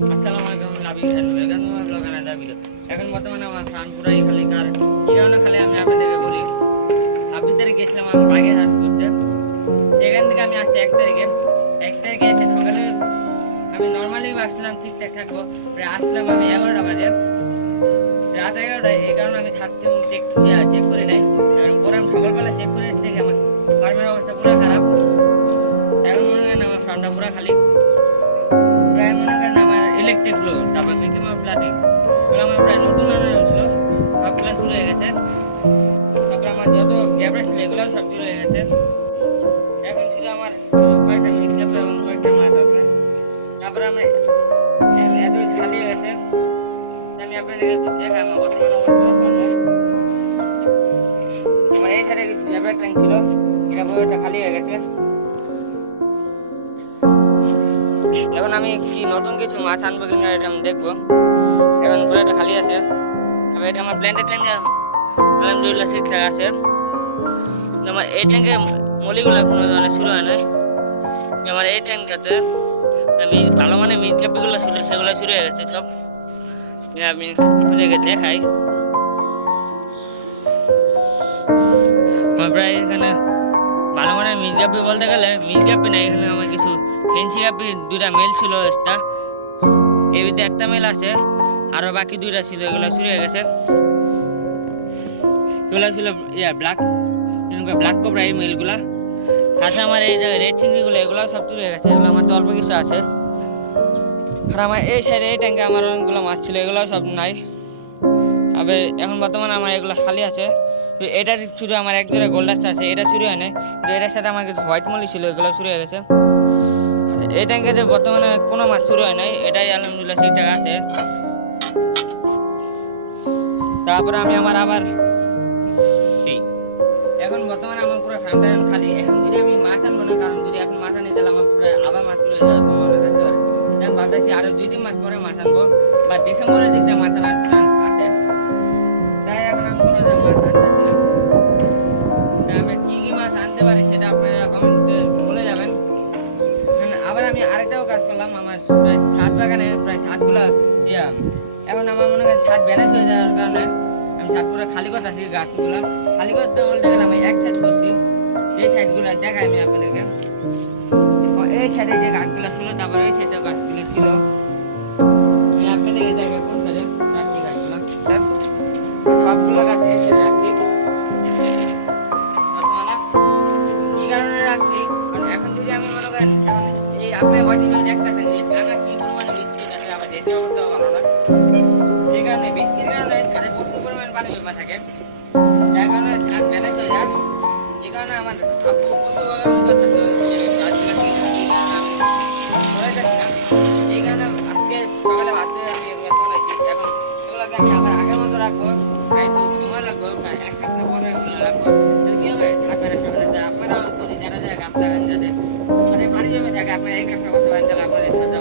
আসসালামু আলাইকুম লাবি welcome to my blog another video. এখন বর্তমানে আমার ফান পুরাই খালি কার এই কারণে খালি আমি আপনাদেরকে বলি 26 তারিখ গেছিলাম আমি বাগেরহাট ঘুরতে। সেখান থেকে আমি আসছি 1 তারিখে এসে সকালে আমি নর্মালি আসলাম ঠিকঠাক থাকবো, আসলাম আমি 11টা বাজে, রাত 11টায়। এই কারণে আমি ছাদকে চেক করে নেই, কারণ পরে আমি সকালবেলা চেক করে এসে দেখি আমার ফার্মের অবস্থা পুরো খারাপ। এখন মনে করেন আমার ফার্মটা পুরো খালি, প্রায় মনে করেন আমার ইলেকট্রিক গুলো, তারপর বিকিমার প্লাটিং ওগুলো আমার প্রায় নতুন আনানো ছিল, সবগুলো শুরু হয়ে গেছে। তারপর আমার যত গ্যাপটা ছিল এগুলোও সব শুরু হয়ে গেছে। এখন ছিল আমার কয়েকটা মিট গ্যাপ এবং কয়েকটা মাছ আছে। তারপরে আমি এত খালি হয়ে গেছে, আমি আপনাদেরকে দেখাই আমার বর্তমান অবস্থাটা ফার্মে। আমার এই সাইডে গ্যাপের ট্যাঙ্ক ছিল, এটা পুরোটা খালি হয়ে গেছে। এখন আমি কি নতুন কিছু মাছ আনবো কিনা এটা আমি দেখবো। এখন পুরোটা খালি আছে। তবে এটা আমার প্ল্যান্টের ট্যাঙ্কে আলহামদুলিল্লাহ ঠিকঠাক আছে। আমার এই ট্যাঙ্কে মলিগুলো কোনো ধরনের শুরু হয় নাই। আমার এই ট্যাঙ্কটাতে আমি ভালো মানে মিট ক্যাপিগুলো ছিল সেগুলো শুরু হয়ে গেছে সব। আমি আপনাদেরকে দেখাই। আমার প্রায় এখানে ভালো মানে মিট ক্যাপি বলতে গেলে মিট ক্যাপি নাই, এখানে আমার কিছু ফেন্সি ক্যাপি দুইটা মেল ছিল এক্সট্রা, এর ভিতরে একটা মেল আছে, আরো বাকি দুইটা ছিল, এগুলো শুরু হয়ে গেছে। এগুলো ছিল ব্ল্যাক ব্ল্যাক কোবরা এই মেলগুলা। আচ্ছা আমার এই যে রেড চিংড়িগুলো এগুলো সব শুরু হয়ে গেছে, এগুলো আমার তো অল্প কিছু আছে। আর আমার এই সাইডে এই ট্যাঙ্কে আমার অনেকগুলো মাছ ছিল, এগুলো সব নাই। তবে এখন বর্তমানে আমার এগুলো খালি আছে। এটা শুধু আমার এক জোড়া গোল্ডাস্ট আছে, এটা শুরু হয় নাই। এটার সাথে আমার কিছু হোয়াইট মলি ছিল, এগুলো শুরু হয়ে গেছে। এই ট্যাঙ্কে যে বর্তমানে কোনো মাছ শুরু হয় নাই, এটাই আলহামদুলিল্লাহ ঠিকঠাক আছে। তারপরে আমি আমার আবার এখন বর্তমানে আমার পুরো ফার্মটা খালি। এখন যদি আমি মাছ আনবো না, কারণ যদি এখন মাছ আনি তাহলে আমার পুরো আবার মাছ চলে যাওয়ার সম্ভাবনা থাকতে পারে। আমি ভাবতেছি আরো 2-3 মাস পরে মাছ আনবো, বা ডিসেম্বরের দিকটা মাছ আনার চান্স আছে। তাই এখন আমি কোনো মাছ আনতেছি না। তাই আমি কি কি মাছ আনতে পারি সেটা আপনারা কমেন্টে বলে যাবেন। আবার আমি আরেকটাও কাজ করলাম, আমার প্রায় ছাদ বাগানে প্রায় ছাদগুলো এখন আমার মনে করেন ছাদ ব্যালেন্স হয়ে যাওয়ার কারণে আমি ছাদ পুরো খালি করতেছি। গাছগুলো খালি করতে বলতে গেলে আমি এক সাইড করছি, এই সাইডগুলো দেখাই আমি আপনাদেরকে। এই সাইডে যে গাছগুলো ছিল, তারপরে এই সাইডে গাছগুলো ছিল, আমি আপনাদেরকে দেখাই কোন সাইডে রাখছি গাছগুলো। সবগুলো গাছ এই সাইডে রাখছি। কি কারণে রাখছি, কারণ এখন যদি আমি মনে করেন এখন এই আপনি কদিন দেখতেছেন যে টানা কি পরিমাণে বৃষ্টি হচ্ছে, আমার দেশের অবস্থাও ভালো না। সেই কারণে বৃষ্টির কারণে ছাদে প্রচুর পরিমাণ পানি জমা থাকে, যার কারণে ছাদ ব্যালেন্স হয়ে যায়। এই কারণে আমার আপু প্রচুর বাগান করতেছে গাছগুলো, এই কারণে আমি সরাই যাচ্ছি না। এই কারণে আজকে সকালে ভাবতে আমি এগুলো সরাইছি। এখন এগুলোকে আমি আবার আগের মতো রাখবো, প্রায় তো সময় লাগবে, প্রায় 1 সপ্তাহ পরে এগুলো রাখবো। কি হবে ছাদ ব্যালেন্স হবে না। আপনারাও যদি যারা যারা গাছ লাগান, যাদের পানি জমে থাকে, আপনারা এই কাজটা করতে পারেন, তাহলে আপনাদের সাথে